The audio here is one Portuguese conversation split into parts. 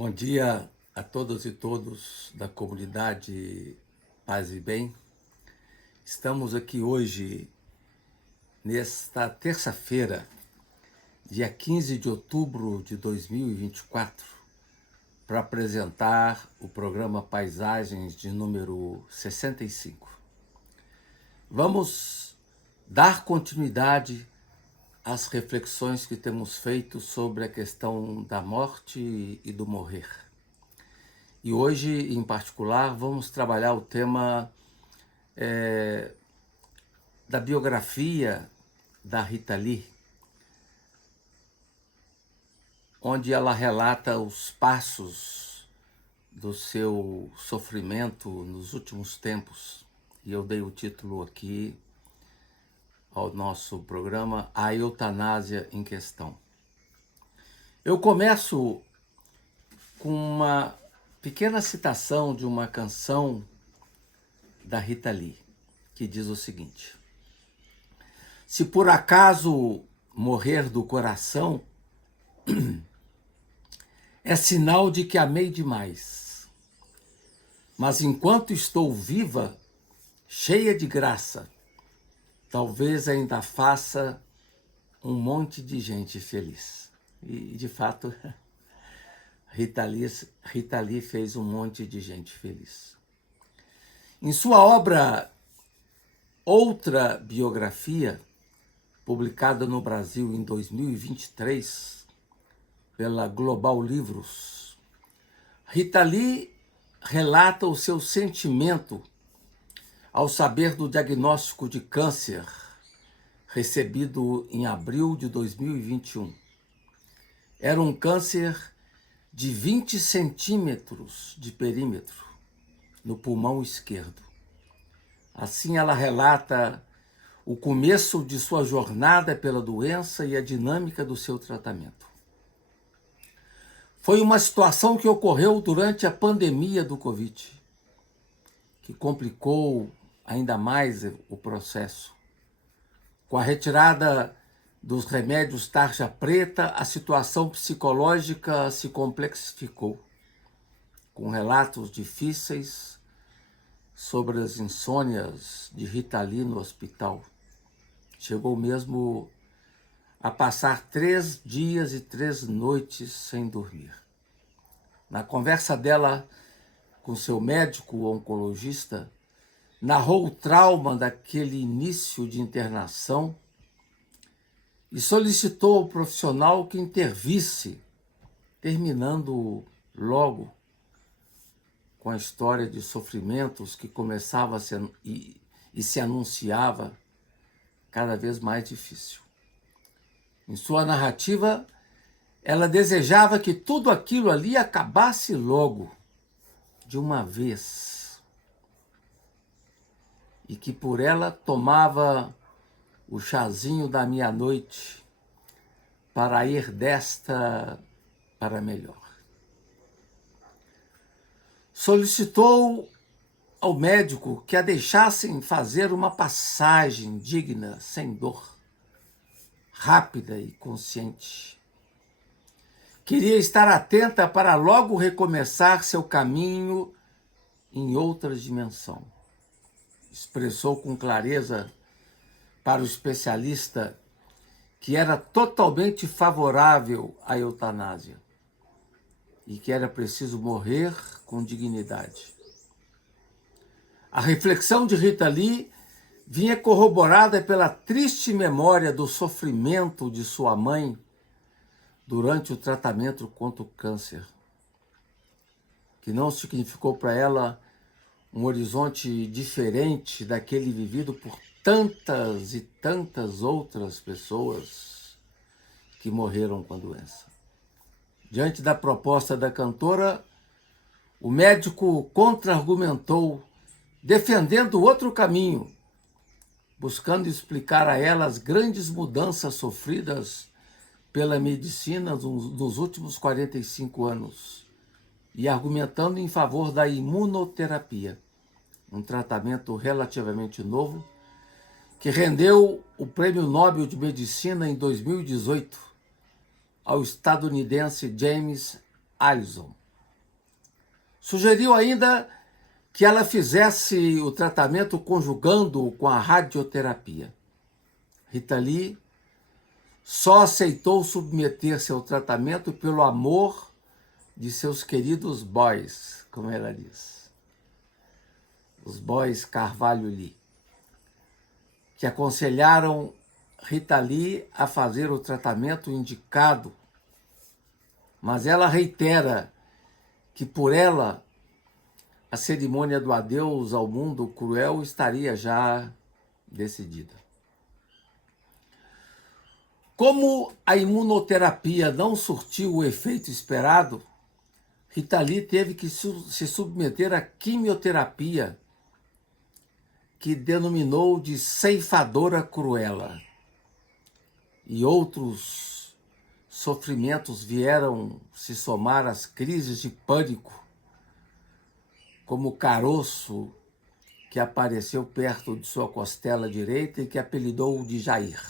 Bom dia a todas e todos da comunidade Paz e Bem. Estamos aqui hoje, nesta terça-feira, dia 15 de outubro de 2024, para apresentar o programa Paisagens de número 65. Vamos dar continuidade às reflexões que temos feito sobre a questão da morte e do morrer. E hoje, em particular, vamos trabalhar o tema da biografia da Rita Lee, onde ela relata os passos do seu sofrimento nos últimos tempos. E eu dei o título aqui ao nosso programa, A Eutanásia em Questão. Eu começo com uma pequena citação de uma canção da Rita Lee, que diz o seguinte: se por acaso morrer do coração, é sinal de que amei demais. Mas enquanto estou viva, cheia de graça, talvez ainda faça um monte de gente feliz. E de fato, Rita Lee fez um monte de gente feliz. Em sua obra Outra Biografia, publicada no Brasil em 2023, pela Global Livros, Rita Lee relata o seu sentimento ao saber do diagnóstico de câncer recebido em abril de 2021. Era um câncer de 20 centímetros de perímetro no pulmão esquerdo. Assim ela relata o começo de sua jornada pela doença e a dinâmica do seu tratamento. Foi uma situação que ocorreu durante a pandemia do Covid, que complicou ainda mais o processo. Com a retirada dos remédios tarja preta, a situação psicológica se complexificou, com relatos difíceis sobre as insônias de Rita Lee no hospital. Chegou mesmo a passar 3 dias e 3 noites sem dormir. Na conversa dela com seu médico oncologista, narrou o trauma daquele início de internação e solicitou ao profissional que intervisse, terminando logo com a história de sofrimentos que começava e se anunciava cada vez mais difícil. Em sua narrativa, ela desejava que tudo aquilo ali acabasse logo, de uma vez, e que por ela tomava o chazinho da meia-noite para ir desta para melhor. Solicitou ao médico que a deixassem fazer uma passagem digna, sem dor, rápida e consciente. Queria estar atenta para logo recomeçar seu caminho em outra dimensão. Expressou com clareza para o especialista que era totalmente favorável à eutanásia e que era preciso morrer com dignidade. A reflexão de Rita Lee vinha corroborada pela triste memória do sofrimento de sua mãe durante o tratamento contra o câncer, que não significou para ela um horizonte diferente daquele vivido por tantas e tantas outras pessoas que morreram com a doença. Diante da proposta da cantora, o médico contra-argumentou, defendendo outro caminho, buscando explicar a ela as grandes mudanças sofridas pela medicina nos últimos 45 anos e argumentando em favor da imunoterapia, um tratamento relativamente novo que rendeu o Prêmio Nobel de Medicina em 2018 ao estadunidense James Allison. Sugeriu ainda que ela fizesse o tratamento conjugando-o com a radioterapia. Rita Lee só aceitou submeter-se ao tratamento pelo amor de seus queridos boys, como ela diz. Os boys Carvalho Lee, que aconselharam Rita Lee a fazer o tratamento indicado, mas ela reitera que por ela a cerimônia do adeus ao mundo cruel estaria já decidida. Como a imunoterapia não surtiu o efeito esperado, Rita Lee teve que se submeter à quimioterapia, que denominou de ceifadora cruela. E outros sofrimentos vieram se somar às crises de pânico, como o caroço que apareceu perto de sua costela direita e que apelidou de Jair.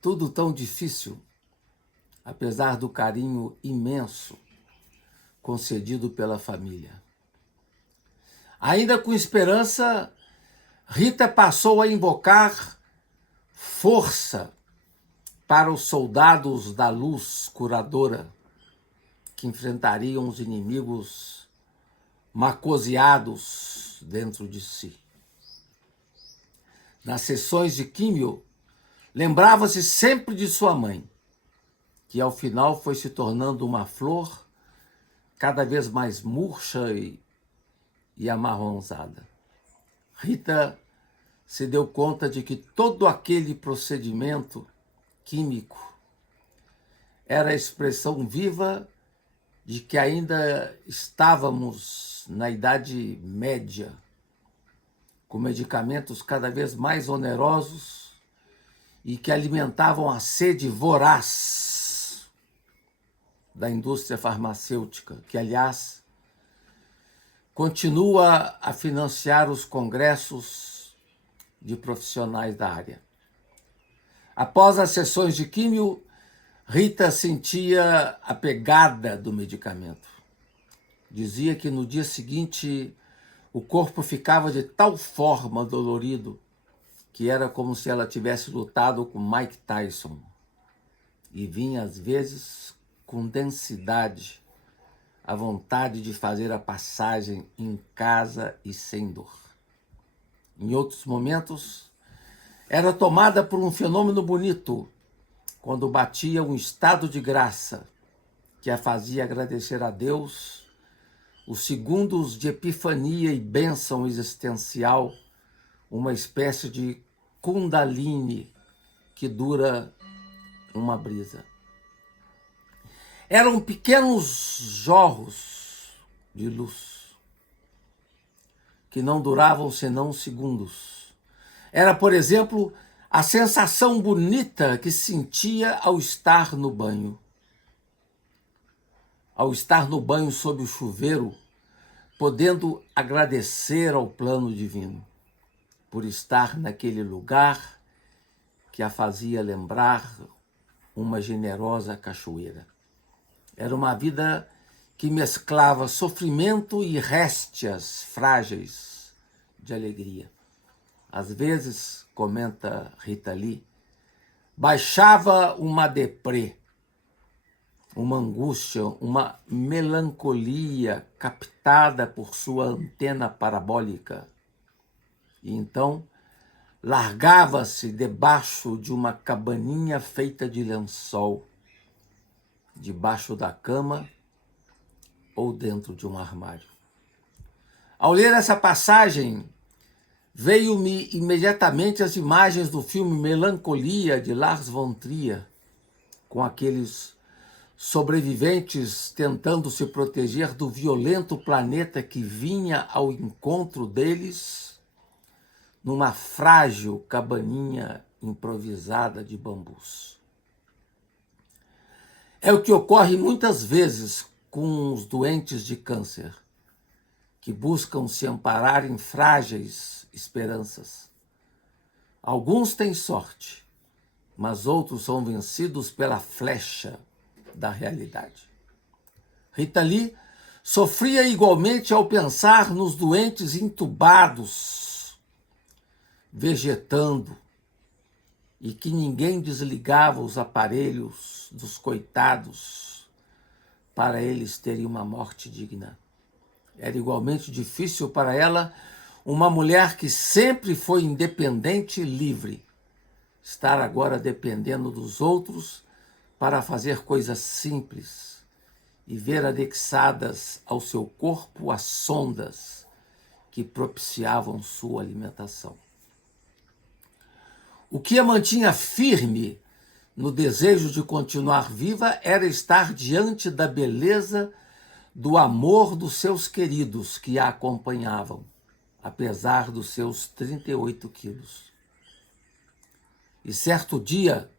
Tudo tão difícil, apesar do carinho imenso concedido pela família. Ainda com esperança, Rita passou a invocar força para os soldados da luz curadora que enfrentariam os inimigos macoseados dentro de si. Nas sessões de químio, lembrava-se sempre de sua mãe, que ao final foi se tornando uma flor cada vez mais murcha e amarronzada. Rita se deu conta de que todo aquele procedimento químico era a expressão viva de que ainda estávamos na Idade Média, com medicamentos cada vez mais onerosos e que alimentavam a sede voraz da indústria farmacêutica, que, aliás, continua a financiar os congressos de profissionais da área. Após as sessões de químio, Rita sentia a pegada do medicamento. Dizia que no dia seguinte o corpo ficava de tal forma dolorido que era como se ela tivesse lutado com Mike Tyson. E vinha, às vezes, com densidade, a vontade de fazer a passagem em casa e sem dor. Em outros momentos, era tomada por um fenômeno bonito, quando batia um estado de graça que a fazia agradecer a Deus os segundos de epifania e bênção existencial, uma espécie de kundalini que dura uma brisa. Eram pequenos jorros de luz que não duravam senão segundos. Era, por exemplo, a sensação bonita que sentia ao estar no banho. Ao estar no banho sob o chuveiro, podendo agradecer ao plano divino por estar naquele lugar que a fazia lembrar uma generosa cachoeira. Era uma vida que mesclava sofrimento e réstias frágeis de alegria. Às vezes, comenta Rita Lee, baixava uma deprê, uma angústia, uma melancolia captada por sua antena parabólica. E então largava-se debaixo de uma cabaninha feita de lençol, debaixo da cama ou dentro de um armário. Ao ler essa passagem, veio-me imediatamente as imagens do filme Melancolia, de Lars von Trier, com aqueles sobreviventes tentando se proteger do violento planeta que vinha ao encontro deles numa frágil cabaninha improvisada de bambus. É o que ocorre muitas vezes com os doentes de câncer, que buscam se amparar em frágeis esperanças. Alguns têm sorte, mas outros são vencidos pela flecha da realidade. Rita Lee Sofria igualmente ao pensar nos doentes entubados, vegetando, e que ninguém desligava os aparelhos dos coitados para eles terem uma morte digna. Era igualmente difícil para ela, uma mulher que sempre foi independente e livre, estar agora dependendo dos outros para fazer coisas simples e ver anexadas ao seu corpo as sondas que propiciavam sua alimentação. O que a mantinha firme no desejo de continuar viva era estar diante da beleza do amor dos seus queridos que a acompanhavam, apesar dos seus 38 quilos. E certo dia,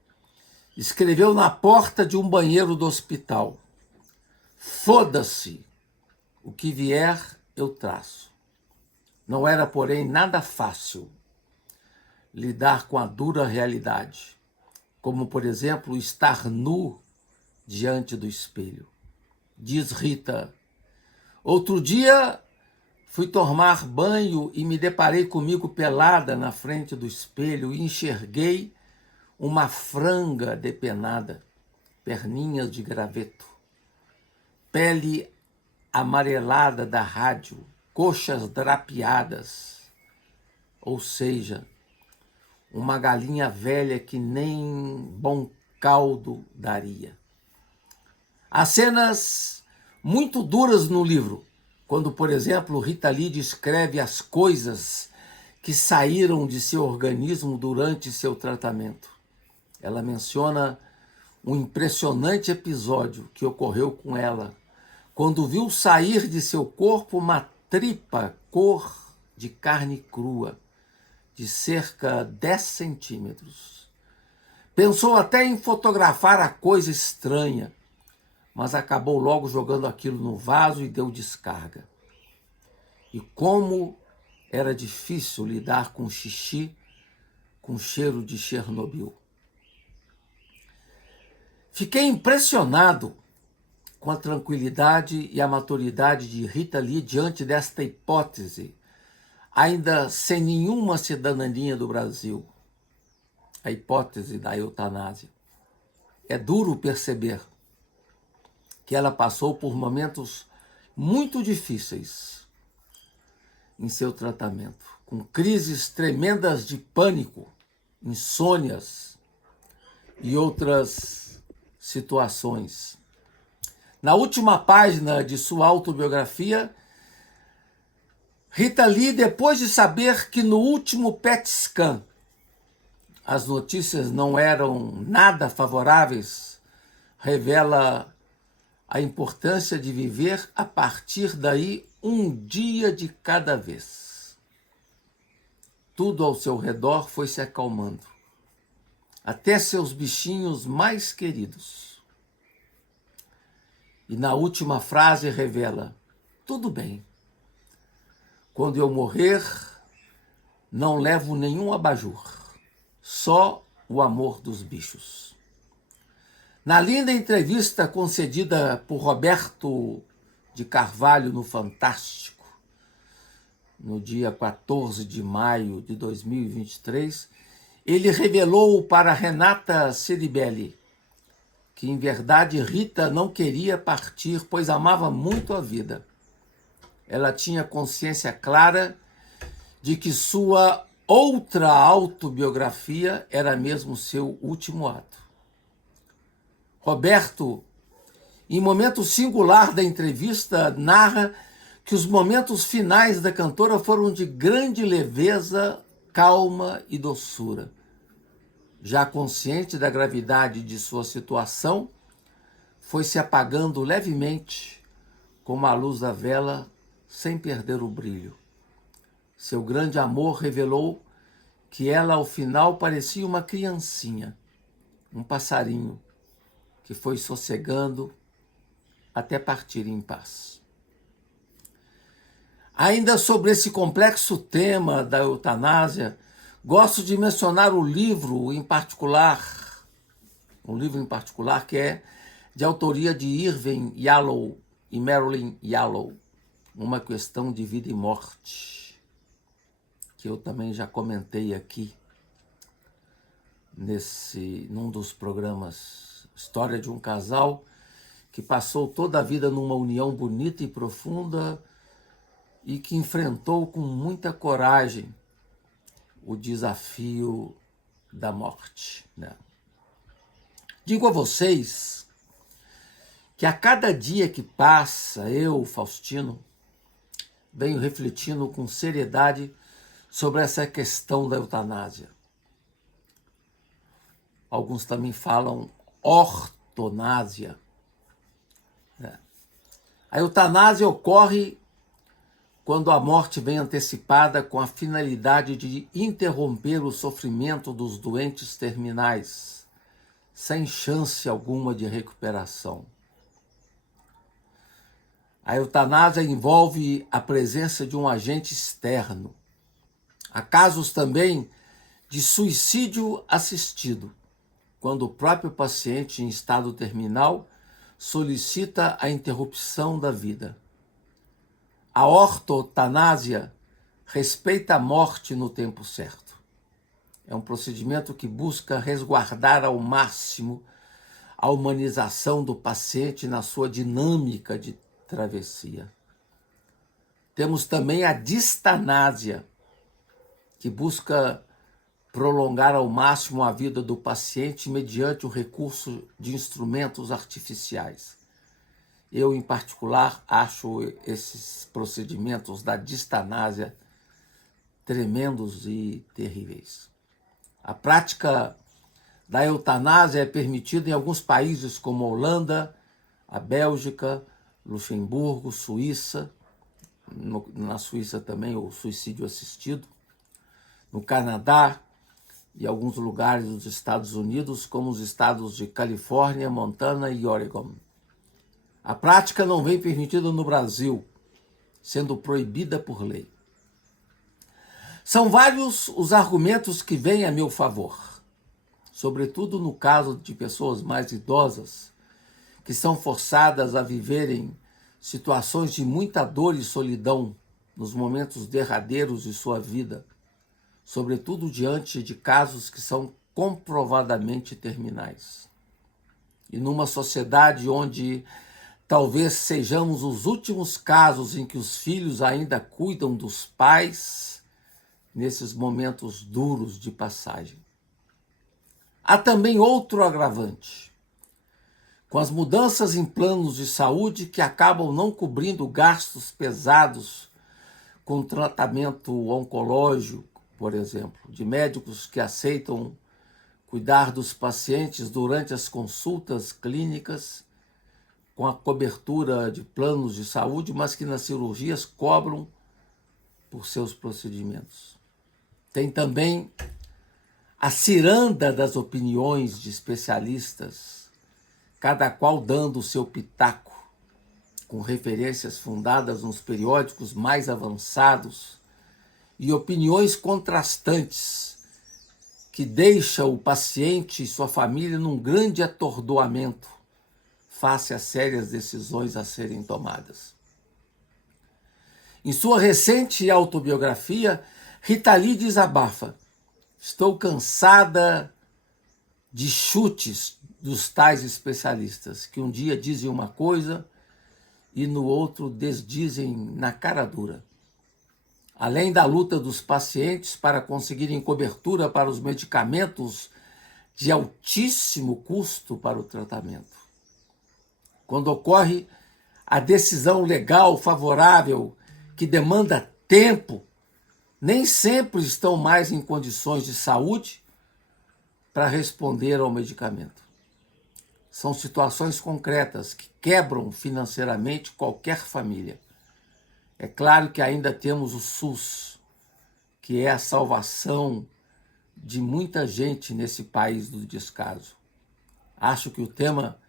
escreveu na porta de um banheiro do hospital: "Foda-se, o que vier eu traço". Não era, porém, nada fácil lidar com a dura realidade, como, por exemplo, estar nu diante do espelho. Diz Rita: "Outro dia fui tomar banho e me deparei comigo pelada na frente do espelho e enxerguei uma franga depenada, perninhas de graveto, pele amarelada da rádio, coxas drapeadas, ou seja, uma galinha velha que nem bom caldo daria". Há cenas muito duras no livro, quando, por exemplo, Rita Lee descreve as coisas que saíram de seu organismo durante seu tratamento. Ela menciona um impressionante episódio que ocorreu com ela, quando viu sair de seu corpo uma tripa cor de carne crua, de cerca 10 centímetros. Pensou até em fotografar a coisa estranha, mas acabou logo jogando aquilo no vaso e deu descarga. E como era difícil lidar com xixi com cheiro de Chernobyl. Fiquei impressionado com a tranquilidade e a maturidade de Rita Lee diante desta hipótese, ainda sem nenhuma cidadania do Brasil, a hipótese da eutanásia. É duro perceber que ela passou por momentos muito difíceis em seu tratamento, com crises tremendas de pânico, insônias e outras situações. Na última página de sua autobiografia, Rita Lee, depois de saber que no último PET scan as notícias não eram nada favoráveis, revela a importância de viver a partir daí um dia de cada vez. Tudo ao seu redor foi se acalmando, até seus bichinhos mais queridos. E na última frase revela: tudo bem. Quando eu morrer, não levo nenhum abajur, só o amor dos bichos. Na linda entrevista concedida por Roberto de Carvalho no Fantástico, no dia 14 de maio de 2023, ele revelou para Renata Ceribelli que, em verdade, Rita não queria partir, pois amava muito a vida. Ela tinha consciência clara de que sua outra autobiografia era mesmo seu último ato. Roberto, em momento singular da entrevista, narra que os momentos finais da cantora foram de grande leveza, calma e doçura. Já consciente da gravidade de sua situação, foi se apagando levemente, como a luz da vela, sem perder o brilho. Seu grande amor revelou que ela, ao final, parecia uma criancinha, um passarinho, que foi sossegando até partir em paz. Ainda sobre esse complexo tema da eutanásia, gosto de mencionar um livro em particular que é de autoria de Irving Yalom e Marilyn Yallow, uma questão de vida e morte, que eu também já comentei aqui num dos programas, história de um casal que passou toda a vida numa união bonita e profunda e que enfrentou com muita coragem o desafio da morte, né? Digo a vocês que a cada dia que passa, eu, Faustino, venho refletindo com seriedade sobre essa questão da eutanásia. Alguns também falam ortonásia. A eutanásia ocorre quando a morte vem antecipada com a finalidade de interromper o sofrimento dos doentes terminais, sem chance alguma de recuperação. A eutanásia envolve a presença de um agente externo. Há casos também de suicídio assistido, quando o próprio paciente em estado terminal solicita a interrupção da vida. A ortotanásia respeita a morte no tempo certo. É um procedimento que busca resguardar ao máximo a humanização do paciente na sua dinâmica de travessia. Temos também a distanásia, que busca prolongar ao máximo a vida do paciente mediante o recurso de instrumentos artificiais. Eu, em particular, acho esses procedimentos da distanásia tremendos e terríveis. A prática da eutanásia é permitida em alguns países como a Holanda, a Bélgica, Luxemburgo, Suíça, na Suíça também o suicídio assistido, no Canadá e alguns lugares dos Estados Unidos, como os estados de Califórnia, Montana e Oregon. A prática não vem permitida no Brasil, sendo proibida por lei. São vários os argumentos que vêm a meu favor, sobretudo no caso de pessoas mais idosas, que são forçadas a viverem situações de muita dor e solidão nos momentos derradeiros de sua vida, sobretudo diante de casos que são comprovadamente terminais. E numa sociedade onde talvez sejamos os últimos casos em que os filhos ainda cuidam dos pais nesses momentos duros de passagem. Há também outro agravante. Com as mudanças em planos de saúde que acabam não cobrindo gastos pesados com tratamento oncológico, por exemplo, de médicos que aceitam cuidar dos pacientes durante as consultas clínicas com a cobertura de planos de saúde, mas que nas cirurgias cobram por seus procedimentos. Tem também a ciranda das opiniões de especialistas, cada qual dando o seu pitaco, com referências fundadas nos periódicos mais avançados e opiniões contrastantes, que deixa o paciente e sua família num grande atordoamento face às sérias decisões a serem tomadas. Em sua recente autobiografia, Rita Lee desabafa: estou cansada de chutes dos tais especialistas, que um dia dizem uma coisa e no outro desdizem na cara dura. Além da luta dos pacientes para conseguirem cobertura para os medicamentos de altíssimo custo para o tratamento. Quando ocorre a decisão legal favorável que demanda tempo, nem sempre estão mais em condições de saúde para responder ao medicamento. São situações concretas que quebram financeiramente qualquer família. É claro que ainda temos o SUS, que é a salvação de muita gente nesse país do descaso. Acho que o tema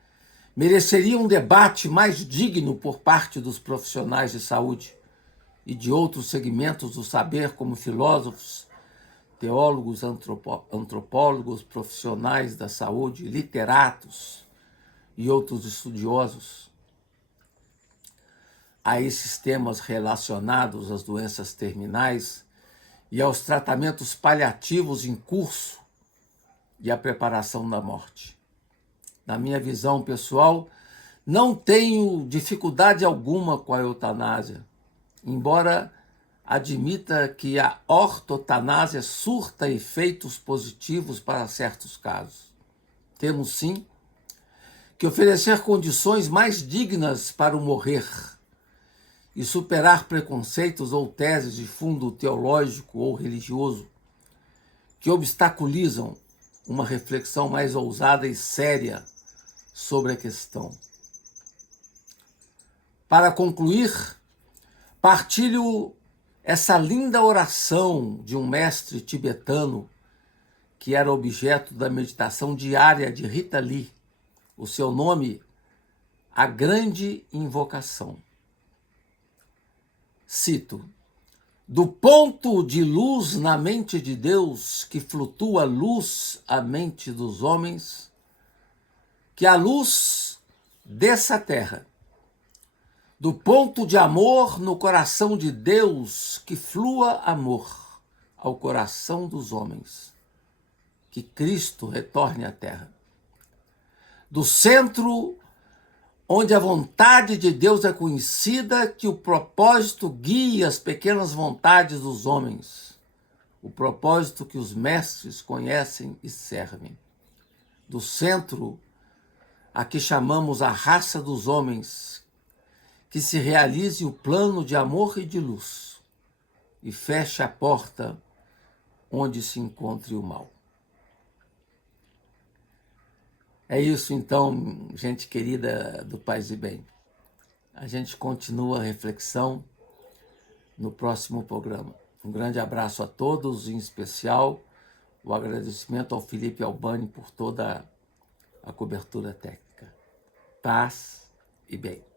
mereceria um debate mais digno por parte dos profissionais de saúde e de outros segmentos do saber, como filósofos, teólogos, antropólogos, profissionais da saúde, literatos e outros estudiosos. a esses temas relacionados às doenças terminais e aos tratamentos paliativos em curso e à preparação da morte. Na minha visão pessoal, não tenho dificuldade alguma com a eutanásia, embora admita que a ortotanásia surta efeitos positivos para certos casos. Temos, sim, que oferecer condições mais dignas para o morrer e superar preconceitos ou teses de fundo teológico ou religioso que obstaculizam uma reflexão mais ousada e séria sobre a questão. Para concluir, partilho essa linda oração de um mestre tibetano que era objeto da meditação diária de Rita Lee. O seu nome, A Grande Invocação. Cito: do ponto de luz na mente de Deus, que flutua luz à mente dos homens, que a luz desça à terra. Do ponto de amor no coração de Deus, que flua amor ao coração dos homens, que Cristo retorne à terra. Do centro onde a vontade de Deus é conhecida, que o propósito guie as pequenas vontades dos homens, o propósito que os mestres conhecem e servem. Do centro a que chamamos a raça dos homens, que se realize o plano de amor e de luz, e feche a porta onde se encontre o mal. É isso então, gente querida do Paz e Bem. A gente continua a reflexão no próximo programa. Um grande abraço a todos, em especial o agradecimento ao Felipe Albani por toda a cobertura técnica. Paz e bem.